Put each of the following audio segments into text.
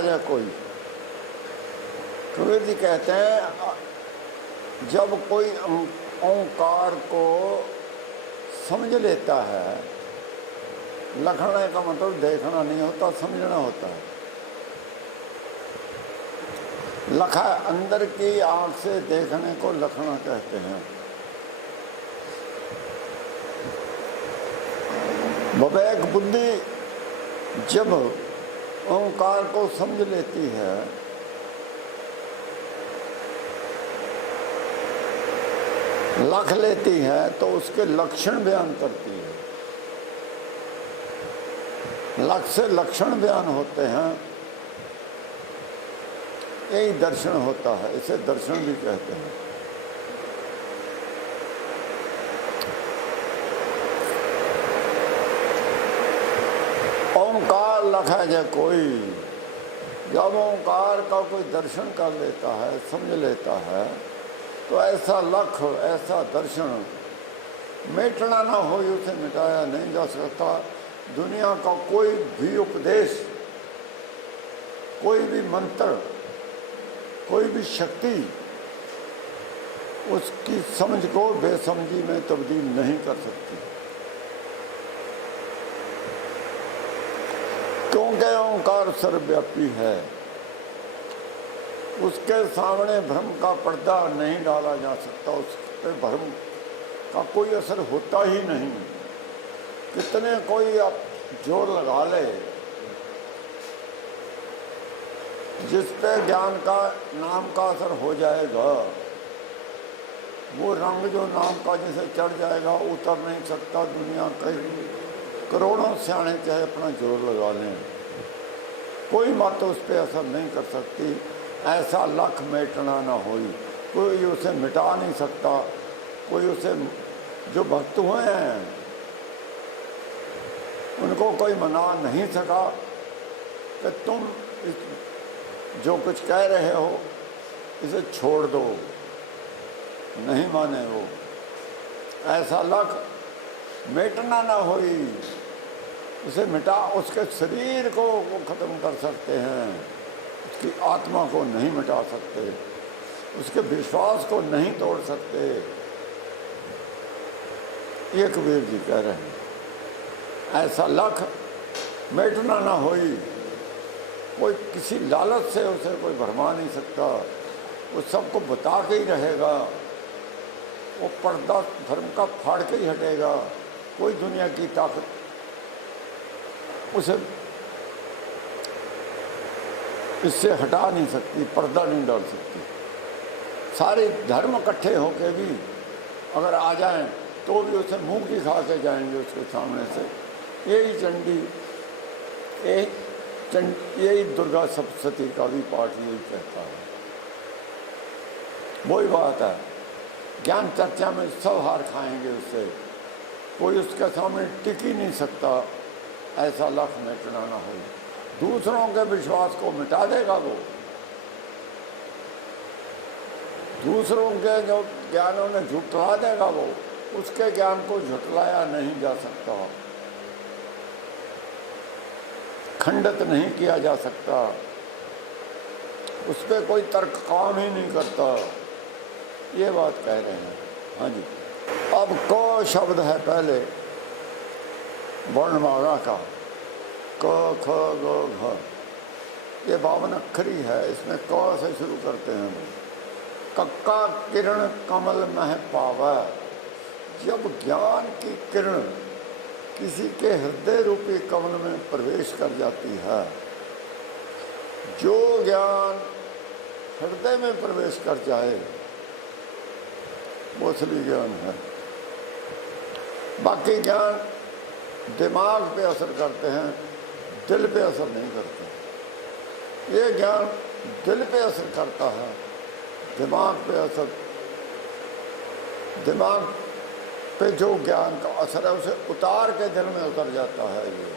लखा जाए कोई। कबीर जी कहते हैं जब कोई ओंकार को समझ लेता है, लखने का मतलब देखना नहीं होता, समझना होता है। लखा अंदर की आंख से देखने को लखना कहते हैं। विवेक बुद्धि जब ओंकार को समझ लेती है, लख लेती है, तो उसके लक्षण बयान करती है। लख से लक्षण बयान होते हैं, यही दर्शन होता है। इसे दर्शन भी कहते हैं। ओंकार लखा जाए कोई, जब ओंकार का कोई दर्शन कर लेता है, समझ लेता है, तो ऐसा लख, ऐसा दर्शन मिटना ना हो, उसे मिटाया नहीं जा सकता। दुनिया का कोई भी उपदेश, कोई भी मंत्र, कोई भी शक्ति उसकी समझ को बेसमझी में तब्दील नहीं कर सकती, क्योंकि ओंकार सर्वव्यापी है। उसके सामने भ्रम का पर्दा नहीं डाला जा सकता, उस पे भ्रम का कोई असर होता ही नहीं। कितने कोई आप जोर लगा ले, जिस पे ज्ञान का नाम का असर हो जाएगा, वो रंग जो नाम का जिसे चढ़ जाएगा, उतर नहीं सकता। दुनिया के करोड़ों सियाने चाहे अपना जोर लगा लें, कोई बात उस पर असर नहीं कर सकती। ऐसा लख मिटना ना होई, कोई उसे मिटा नहीं सकता। कोई उसे, जो भक्त हुए हैं उनको कोई मना नहीं सका कि तुम जो कुछ कह रहे हो इसे छोड़ दो, नहीं माने वो। ऐसा लख मिटना ना होई, उसे मिटा, उसके शरीर को वो खत्म कर सकते हैं, उसकी आत्मा को नहीं मिटा सकते, उसके विश्वास को नहीं तोड़ सकते। ये कबीर जी कह रहे हैं। ऐसा लख मिटना ना होई, कोई किसी लालच से उसे कोई भरमा नहीं सकता, वो सबको बता के ही रहेगा। वो पर्दा धर्म का फाड़ के ही हटेगा। कोई दुनिया की ताकत उसे इससे हटा नहीं सकती, पर्दा नहीं डाल सकती। सारे धर्म इकट्ठे होके भी अगर आ जाएं तो भी उसे मुंह की खा के जाएंगे उसके सामने से। यही चंडी, यही दुर्गा सप्तशती का भी पाठ यही कहता है। वही बात है, ज्ञान चर्चा में सब हार खाएंगे उससे, कोई उसके सामने टिक ही नहीं सकता। ऐसा लख मिटना ना हो, दूसरों के विश्वास को मिटा देगा वो। दूसरों के जो ज्ञानों ने झुठला देगा वो, उसके ज्ञान को झुठलाया नहीं जा सकता, खंडित नहीं किया जा सकता, उस पर कोई तर्क काम ही नहीं करता। ये बात कह रहे हैं। हाँ जी। अब क शब्द है पहले वर्णमाला का, क ख ग घ, ये 52 अक्षरी है। इसमें क से शुरू करते हैं। कक्का किरण कमल मह पावा, जब ज्ञान की किरण किसी के हृदय रूपी कमल में प्रवेश कर जाती है, जो ज्ञान हृदय में प्रवेश कर जाए वो असली ज्ञान है। बाकी ज्ञान दिमाग पे असर करते हैं, दिल पे असर नहीं करते। ये ज्ञान दिल पे असर करता है, दिमाग पे असर, दिमाग पे जो ज्ञान का असर है उसे उतार के दिल में उतर जाता है। ये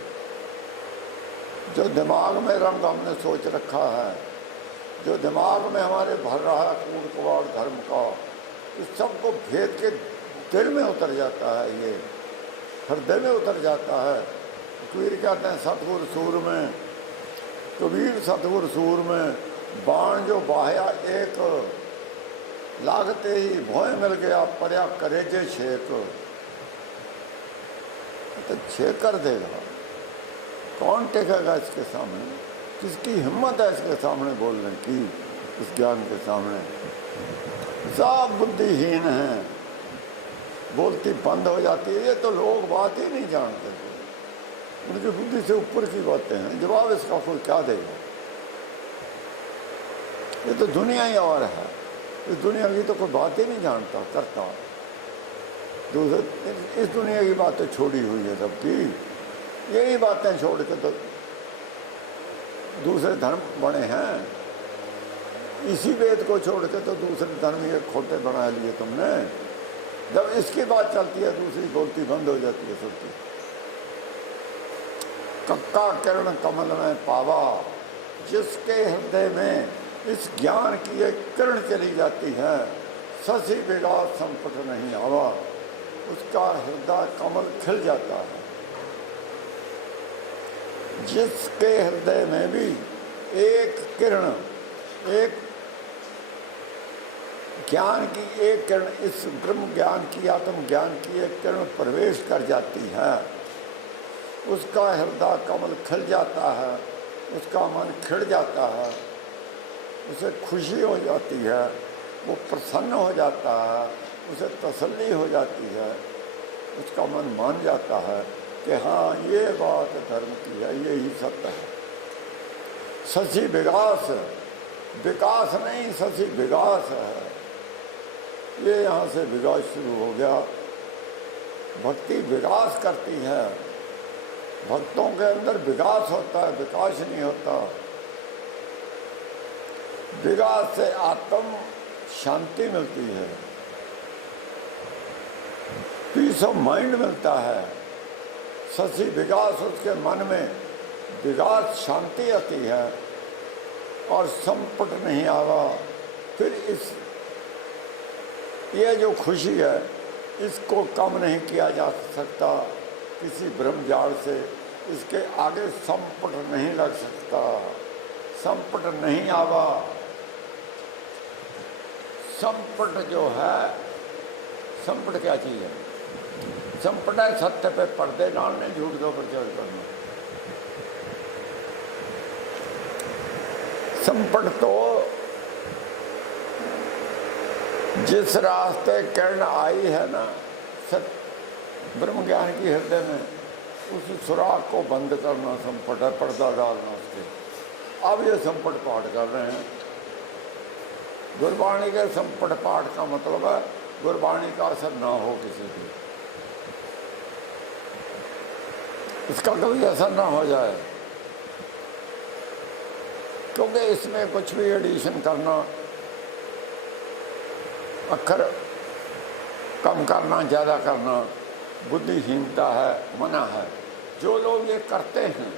जो दिमाग में रंग हमने सोच रखा है, जो दिमाग में हमारे भर रहा है कूड़ कबाड़ धर्म का, इस सबको भेद के दिल में उतर जाता है, ये हृदय में उतर जाता है। कबीर कहते हैं सतगुर सूर में कबीर सतगुर सूर में बाण जो बाहया एक, लागते ही भोय मिल गया पर्या करेजे छेक। तो छेक कर देगा, कौन टेकेगा इसके सामने? किसकी हिम्मत है इसके सामने बोलने की, इस ज्ञान के सामने? सब बुद्धिहीन हैं, बोलती बंद हो जाती है। ये तो लोग बात ही नहीं जानते, उनकी बुद्धि से ऊपर की बातें हैं। जवाब इसका कोई क्या देगा? ये तो दुनिया ही और है, इस दुनिया की तो कोई बात ही नहीं जानता करता। दूसरे इस दुनिया की बातें छोड़ी हुई है सबकी, यही बातें छोड़ के तो दूसरे धर्म बने हैं। इसी वेद को छोड़ के तो दूसरे धर्म ये खोटे बना लिए तुमने। जब इसकी बात चलती है दूसरी बोलती बंद हो जाती है सबकी। कक्का किरण कमल में पावा, जिसके हृदय में इस ज्ञान की एक किरण चली जाती है, शशि विलास संपट नहीं आवा, उसका हृदय कमल खिल जाता है। जिसके हृदय में भी एक किरण, एक ज्ञान की एक किरण, इस ब्रह्म ज्ञान की, आत्म ज्ञान की एक किरण प्रवेश कर जाती है, उसका हृदय कमल खिल जाता है, उसका मन खिड़ जाता है, उसे खुशी हो जाती है, वो प्रसन्न हो जाता है, उसे तसल्ली हो जाती है, उसका मन मान जाता है कि हाँ ये बात धर्म की है, यही सत्य है। शशि विकास, विकास नहीं शशि विकास है। ये यहाँ से विकास शुरू हो गया। भक्ति विकास करती है, भक्तों के अंदर विकास होता है, विकास नहीं होता। विकास से आत्म शांति मिलती है, पीस ऑफ माइंड मिलता है। शशि विकास, उसके मन में विकास शांति आती है और संपट नहीं आवा। फिर इस ये जो खुशी है इसको कम नहीं किया जा सकता किसी ब्रह्मजाल से, इसके आगे संपट नहीं लग सकता, संपट नहीं आवा। संपट जो है, संपट क्या चीज़ है? संपट है सत्य पे पर्दे डालने, झूठ के ऊपर चढ़ करना। संपट तो जिस रास्ते किरण आई है ना सत्य ब्रह्म ज्ञान की हृदय में, उस सुराग को बंद करना संपट है, पर्दा डालना उसके। अब ये संपट पाठ कर रहे हैं। गुरबाणी के संपट पाठ का मतलब है गुरबाणी का असर ना हो किसी की, इसका कभी असर ना हो जाए, क्योंकि इसमें कुछ भी एडिशन करना, अक्षर कम करना, ज़्यादा करना बुद्धिहीनता है, मना है। जो लोग ये करते हैं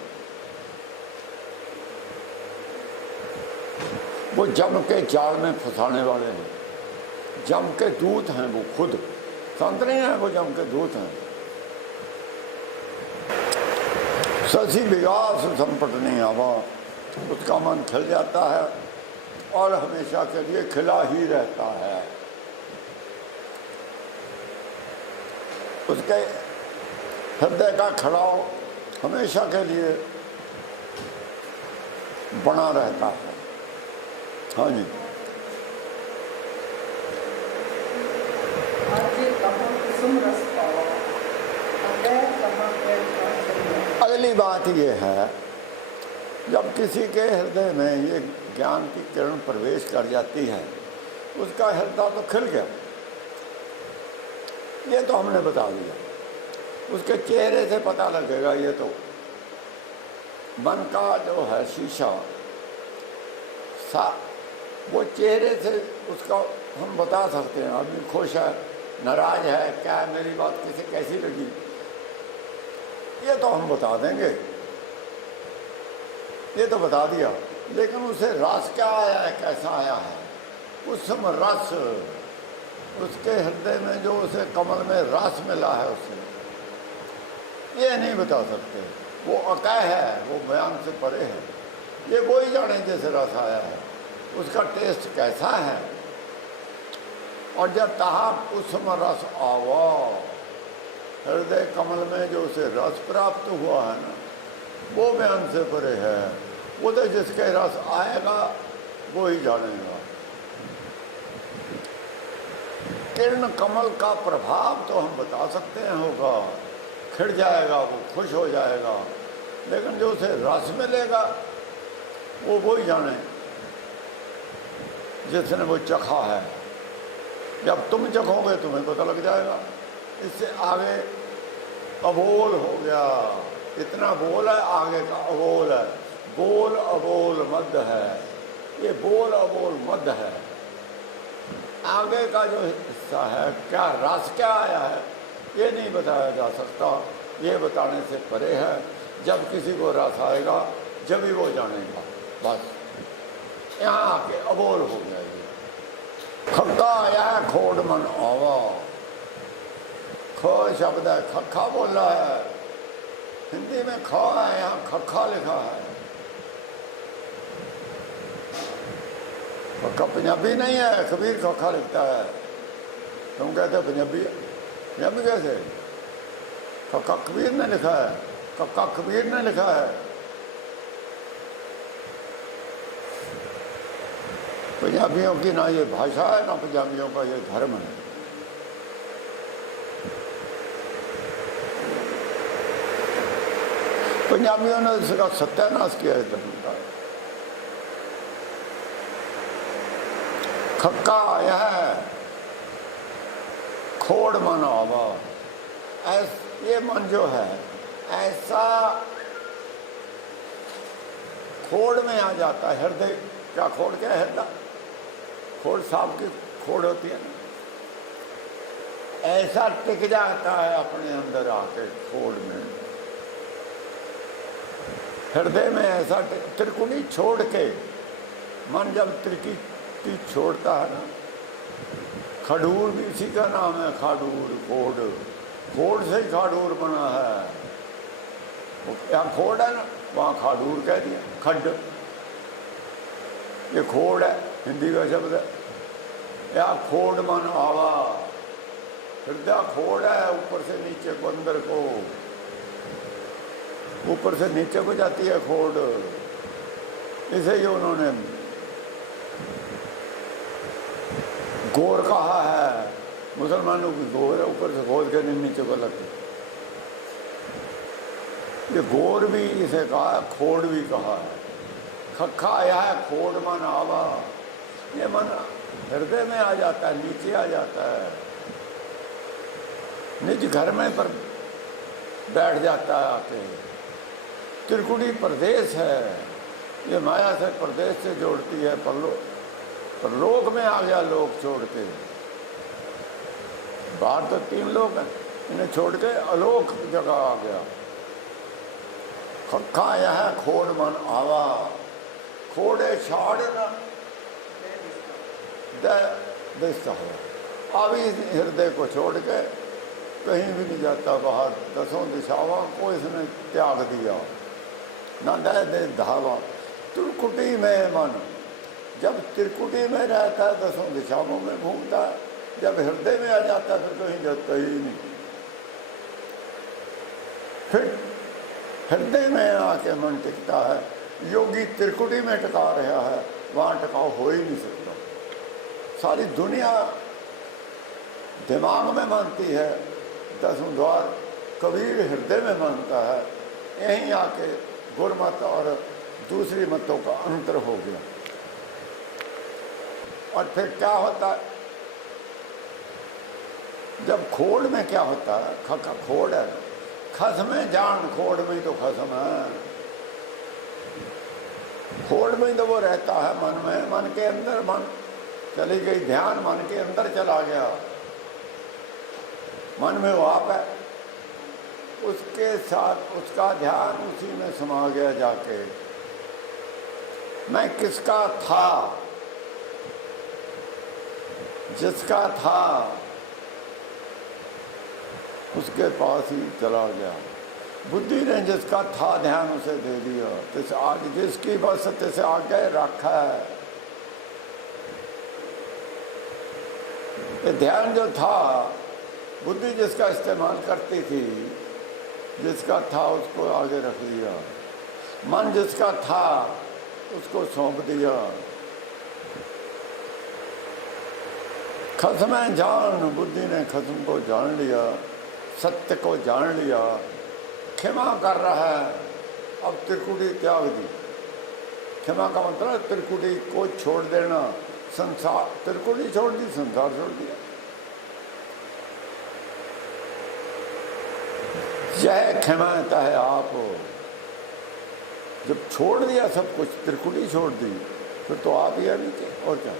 वो जम के जाल में फंसाने वाले हैं, जम के दूत हैं। वो खुद संत नहीं है, वो जम के दूत हैं। शशि विकास संपट नहीं आवा, उसका मन खिल जाता है और हमेशा के लिए खिला ही रहता है। उसके हृदय का खड़ाव हमेशा के लिए बना रहता है। हाँ जी। अगली बात ये है, जब किसी के हृदय में ये ज्ञान की किरण प्रवेश कर जाती है, उसका हृदय तो खिल गया, ये तो हमने बता दिया। उसके चेहरे से पता लगेगा। ये तो मन का जो है शीशा वो चेहरे से उसका हम बता सकते हैं। आदमी खुश है, नाराज है, क्या है, मेरी बात किसे कैसी लगी, ये तो हम बता देंगे, ये तो बता दिया। लेकिन उसे रस क्या आया है, कैसा आया है, उस समय रस, उसके हृदय में जो उसे कमल में रस मिला है उसे, ये नहीं बता सकते। वो अकय है, वो बयान से परे है। ये वो ही जाने जिस रस आया है, उसका टेस्ट कैसा है। और जब तहा उसम रस आवा, हृदय कमल में जो उसे रस प्राप्त हुआ है ना, वो बयान से परे है। वो तो जिसके रस आएगा वो ही जानेगा। किरण कमल का प्रभाव तो हम बता सकते हैं होगा, खिड़ जाएगा, वो खुश हो जाएगा, लेकिन जो उसे रस मिलेगा वो ही जाने जिसने वो चखा है। जब तुम चखोगे तुम्हें पता लग जाएगा। इससे आगे अबोल हो गया, इतना बोल है, आगे का अबोल है। बोल अबोल मध्य है, ये बोल अबोल मध्य है। आगे का जो हिस्सा है, क्या रस क्या आया है, ये नहीं बताया जा सकता, ये बताने से परे है। जब किसी को रस आएगा जब ही वो जानेगा। बस यहाँ आके अबोल हो गया। ये खक्का आया है, खोड़ मन आवा। ख शब्द है, खक्का बोल रहा है, हिंदी में ख है, यहाँ खक्का लिखा है। खक्का पंजाबी नहीं है, कबीर खक्का लिखता है। तुम कहते हो पंजाबी, पंजाबी कैसे? खक्का कबीर ने लिखा है, खक्का कबीर ने लिखा है। पंजाबियों की ना ये भाषा है, ना पंजाबियों का ये धर्म है। पंजाबियों ने इसका सत्यानाश किया है धर्म का। खक्का आया है, खोड़ मन आवा। ये मन जो है ऐसा खोड़ में आ जाता है। हृदय क्या खोड़, क्या है हृदय? खोड़ सांप की खोड़ होती है ना, ऐसा टिक जाता है अपने अंदर आके खोड़ में, हृदय में ऐसा त्रिकुटी छोड़ के। मन जब त्रिकी छोड़ता है ना, खडूर भी इसी का नाम है, खाडूर, खोड़। खोड़ से ही खाडूर बना है। यहाँ खोड़ है ना, वहाँ खाडूर कह दिया, खड्ड। ये खोड़ है, हिंदी का शब्द है। या खोड़ मन आवा, हृदय खोड़ है, ऊपर से नीचे को, अंदर को, ऊपर से नीचे को जाती है खोड़। इसे ही उन्होंने गोर कहा है। मुसलमानों की गोर है, ऊपर से खोद के नीचे को लगती। ये गोर भी इसे कहा है, खोड़ भी कहा है। खक्का आया है, खोड़ मन आवा। ये मन हृदय में आ जाता है, नीचे आ जाता है, निज घर में पर बैठ जाता है आके। त्रिकुटी प्रदेश है, ये माया से प्रदेश से जोड़ती है। परलोक में आ गया, लोक छोड़ के। बाहर तो 3 लोग हैं, इन्हें छोड़ के अलोक जगह आ गया। खक्का आया है, खोड़ मन आवा। खोड़े छाड़ न दिशा हो। अब इस हृदय को छोड़ के कहीं भी नहीं जाता बाहर। 10 दिशाओं को इसने त्याग दिया, न दे धावा। त्रिकुटी में मन, जब त्रिकुटी में रहता है 10 दिशाओं में घूमता है, जब हृदय में आ जाता है फिर कहीं जाता ही नहीं। फिर हृदय में आके मन टिकता है। योगी त्रिकुटी में टिका रहा है, वहाँ टिकाव हो ही नहीं सकता। सारी दुनिया दिमाग में मानती है, 10 द्वार। कबीर हृदय में मानता है। यहीं आके गुरमत और दूसरी मतों का अंतर हो गया। और फिर क्या होता है, जब खोड़ में क्या होता है, खका खोड़ है, खसम जान, खोड़ में तो खसम है। खोड़ में तो वो रहता है मन में, मन के अंदर। मन चली गई, ध्यान मन के अंदर चला गया, मन में वो आप है, उसके साथ उसका ध्यान उसी में समा गया जाके। मैं किसका था, जिसका था उसके पास ही चला गया। बुद्धि ने जिसका था ध्यान उसे दे दिया, तिस आगे जिसकी बस तिसे आगे रखा है। ये ध्यान जो था, बुद्धि जिसका इस्तेमाल करती थी, जिसका था उसको आगे रख दिया। मन जिसका था उसको सौंप दिया। खस्म जान, बुद्धि ने खस्म को जान लिया, सत्य को जान लिया, क्षमा कर रहा है। अब त्रिकुटी त्याग दी। क्षमा का मतलब त्रिकुटी को छोड़ देना, संसार, त्रिकुटी छोड़ दी, संसार छोड़ दिया। यह क्षमाता है आप। जब छोड़ दिया सब कुछ, त्रिकुटी छोड़ दी, फिर तो आप ही है नीचे, और क्या।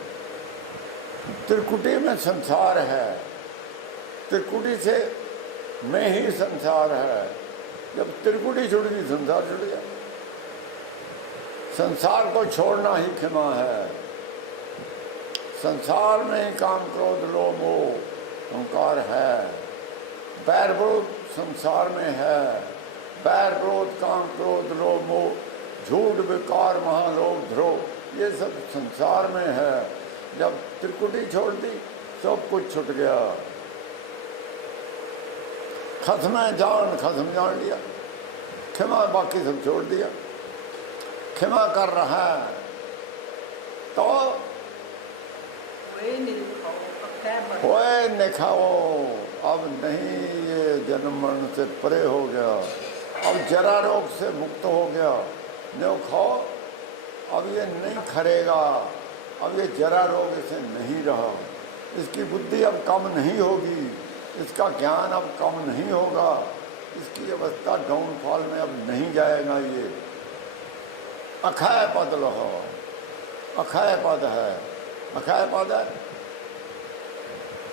त्रिकुटी में संसार है, त्रिकुटी से में ही संसार है। जब त्रिकुटी छूट गई, संसार छूट गया। संसार को छोड़ना ही क्षमा है। संसार में ही काम, क्रोध, लोभ, मोह, अहंकार है। बैर विरोध संसार में है। बैर विरोध, काम, क्रोध, लोभ, मोह, झूठ, विकार, महालोभ, द्रोह, ये सब संसार में है। जब त्रिकुटी छोड़ दी, सब कुछ छूट गया। खस्म खस्म जान लिया, क्षमा बाकी सब छोड़ दिया। क्षमा कर रहा है तो होए निखाओ। अब नहीं, ये जन्म मरण से परे हो गया, अब जरा रोग से मुक्त हो गया। नो खाओ, अब ये नहीं खरेगा, अब ये जरा रोग इसे नहीं रहा। इसकी बुद्धि अब कम नहीं होगी, इसका ज्ञान अब कम नहीं होगा, इसकी अवस्था डाउनफॉल में अब नहीं जाएगा। ये अक्षय पद लहो, अक्षय पद है, अक्षय पद है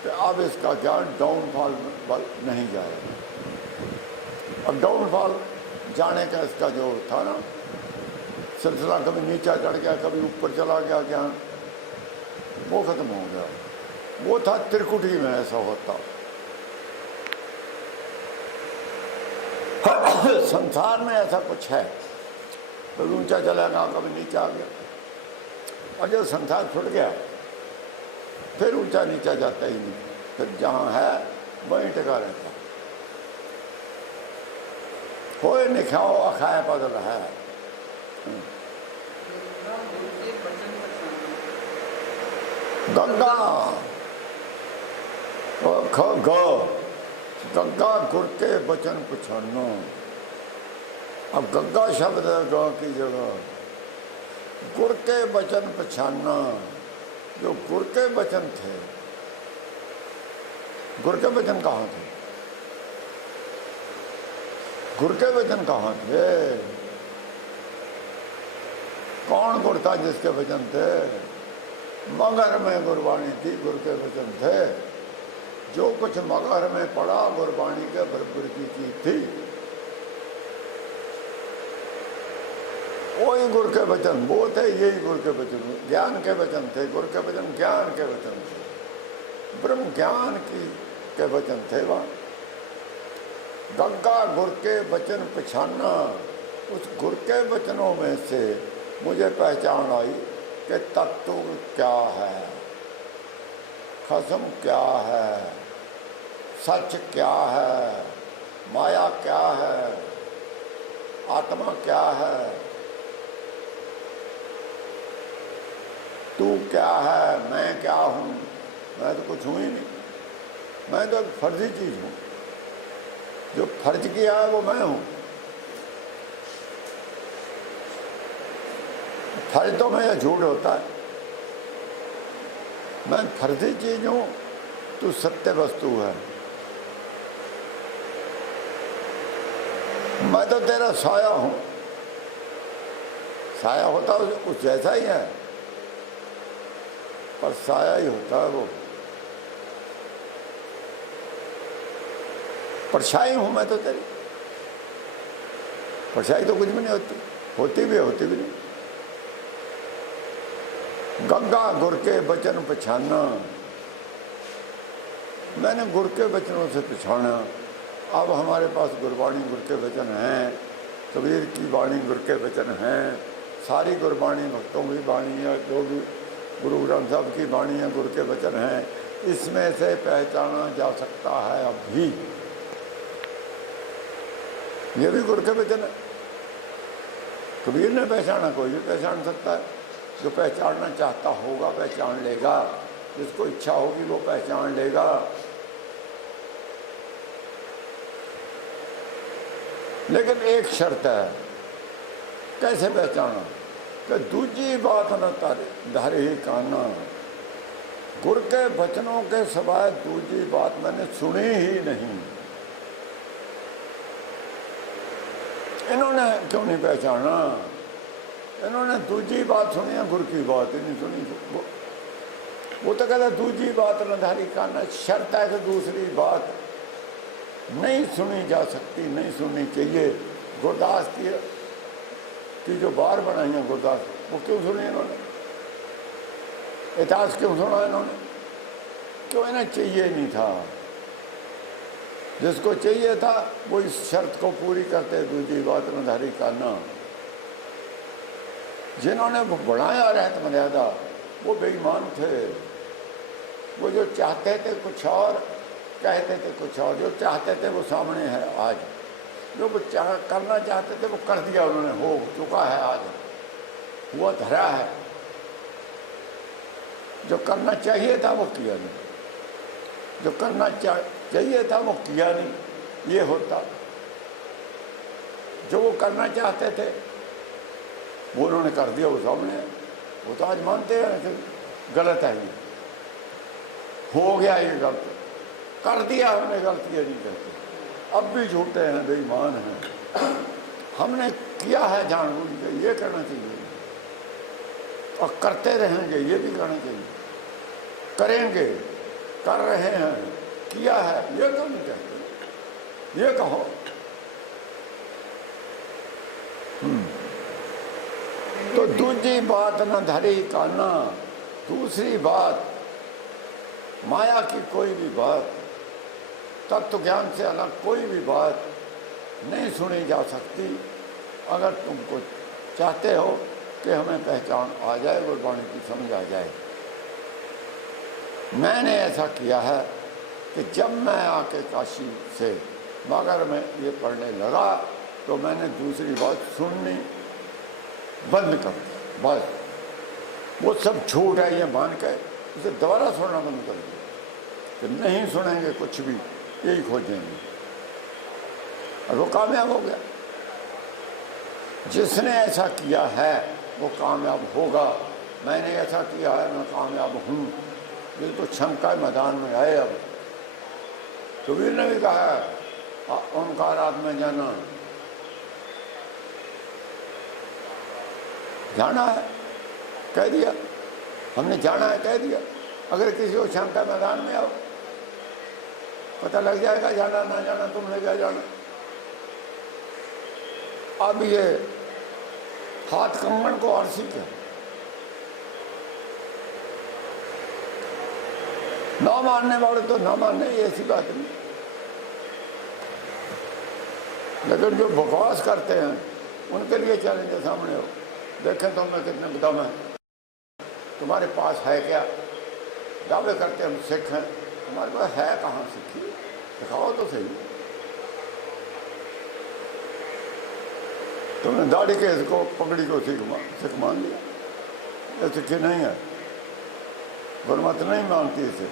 तो अब इसका ज्ञान डाउनफॉल में नहीं जाएगा। अब डाउनफॉल जाने का इसका जो था ना सिलसिला, कभी नीचा चढ़ गया, कभी ऊपर चला गया ज्ञान, वो खत्म हो गया। वो था त्रिकुटी में ऐसा होता। संसार में ऐसा कुछ है, कभी ऊंचा चला गया, कभी नीचा आ गया। और जब संसार छूट गया, फिर ऊंचा नीचा जाता ही नहीं, फिर जहाँ है वहीं टिका रहता। होए निखाओ अखाए पदल है। गंगा गंगा गुर के वचन पछानो। अब गंगा शब्द है ग की जगह, गुर के वचन पछानना। जो गुर के वचन थे, गुर के वचन कहाँ थे? गुर के वचन कहाँ थे? कौन गुर था जिसके वचन थे? मगर में गुरबाणी थी, गुर के वचन थे। जो कुछ मगर में पड़ा, गुरबाणी के बराबर की चीज थी। वही गुर के वचन वो थे, यही गुर के वचन ज्ञान के वचन थे। गुर के वचन ज्ञान के वचन थे, ब्रह्म ज्ञान के वचन थे। वहाँ गंगा गुर के वचन पछानना। उस गुर के वचनों में से मुझे पहचान आई कि तत्व क्या है, खस्म क्या है, सच क्या है, माया क्या है, आत्मा क्या है, तू क्या है, मैं क्या हूँ। मैं तो कुछ हूँ ही नहीं, मैं तो एक फर्जी चीज हूँ। जो फर्ज किया है वो मैं हूँ। फर्ज तो मैं झूठ होता है। मैं फर्जी चीज हूँ, तू सत्य वस्तु है। मैं तो तेरा साया हूँ। साया होता उस जैसा ही है, पर साया ही होता है वो। परछाई हूं मैं तो तेरी। परछाई तो कुछ भी नहीं होती, होती भी नहीं। गंगा गुर के वचन पछानना। मैंने गुर के वचनों से पछाना अब हमारे पास गुरबाणी गुर के वचन हैं, कबीर की वाणी गुर के वचन हैं, सारी गुरबाणी भक्तों की वाणी है, जो भी गुरु ग्रंथ साहब की वाणी है, गुर के वचन हैं। इसमें से पहचाना जा सकता है अब भी, ये भी गुर के वचन है। कबीर ने पहचाना, कोई भी पहचान सकता है। जो पहचानना चाहता होगा पहचान लेगा, जिसको इच्छा होगी वो पहचान लेगा। लेकिन एक शर्त है, कैसे पहचाना? कि दूजी बात न तारे धारे ही काना, गुर के वचनों के सिवाय दूजी बात मैंने सुनी ही नहीं। इन्होंने क्यों नहीं पहचाना? इन्होंने दूजी बात सुनी है, गुर की बात ही नहीं सुनी। वो तो कहता दूजी बात न धारी काना, शर्त है कि दूसरी बात नहीं सुनी जा सकती, नहीं सुननी चाहिए। गुरदास की जो बार बनाई है गुरदास, वो क्यों सुनी इन्होंने? इतिहास क्यों सुना इन्होंने? क्यों? इन्हें चाहिए नहीं था। जिसको चाहिए था वो इस शर्त को पूरी करते, दूसरी बात न धारी काना। जिन्होंने वो बढ़ाया रहत मर्यादा वो बेईमान थे। वो जो चाहते थे कुछ और, कहते थे कुछ और। जो चाहते थे वो सामने है आज, जो वो करना चाहते थे वो कर दिया उन्होंने, हो चुका है आज, हुआ धरा है। जो करना चाहिए था वो किया नहीं, जो करना चाहिए था वो किया नहीं, ये होता। जो वो करना चाहते थे वो उन्होंने कर दिया, वो सामने है। वो तो आज मानते हैं कि गलत है, ये हो गया, ये गलत कर दिया हमने, गलती नहीं करते। अब भी झूठे हैं, बेईमान हैं। हमने किया है जानबूझ के, ये करना चाहिए, और करते रहेंगे, ये भी करना चाहिए। करेंगे, कर रहे हैं, किया है, ये क्यों नहीं कहते? ये कहो। तो दूसरी बात न धरी काना, दूसरी बात माया की कोई भी बात, तत्व ज्ञान से अलग कोई भी बात नहीं सुनी जा सकती। अगर तुमको चाहते हो कि हमें पहचान आ जाए, गुरबाणी की समझ आ जाए। मैंने ऐसा किया है कि जब मैं आके काशी से मगर में ये पढ़ने लगा तो मैंने दूसरी बात सुननी बंद कर दी। बस वो सब झूठ है ये मान के उसे दोबारा सुनना बंद कर दिया कि नहीं सुनेंगे कुछ भी, यही खोजेंगे, और वो कामयाब हो गया। जिसने ऐसा किया है वो कामयाब होगा। मैंने ऐसा किया है, मैं कामयाब हूँ। बिल्कुल शंका मैदान में आए। अब कबीर ने भी कहा है ओंकारात में जाना है, कह दिया हमने, जाना है कह दिया। अगर किसी को शंका मैदान में आओ पता लग जाएगा, जाना ना जाना तुमने क्या जाना। अब ये हाथ कंगन को आरसी क्या, ना मानने वाले तो ना मानने, ऐसी बात नहीं। लेकिन जो बकवास करते हैं उनके लिए चैलेंज है, सामने हो देखें तो मैं कितने दम है, तुम्हारे पास है क्या? दावे करते हम सिख हैं, हमारे पास है कहाँ सिखी? दिखाओ तो सही। तुमने दाढ़ी के इसको पगड़ी को सिख मान लिया, ये सिखी नहीं है, गुरमत नहीं मानती इसे।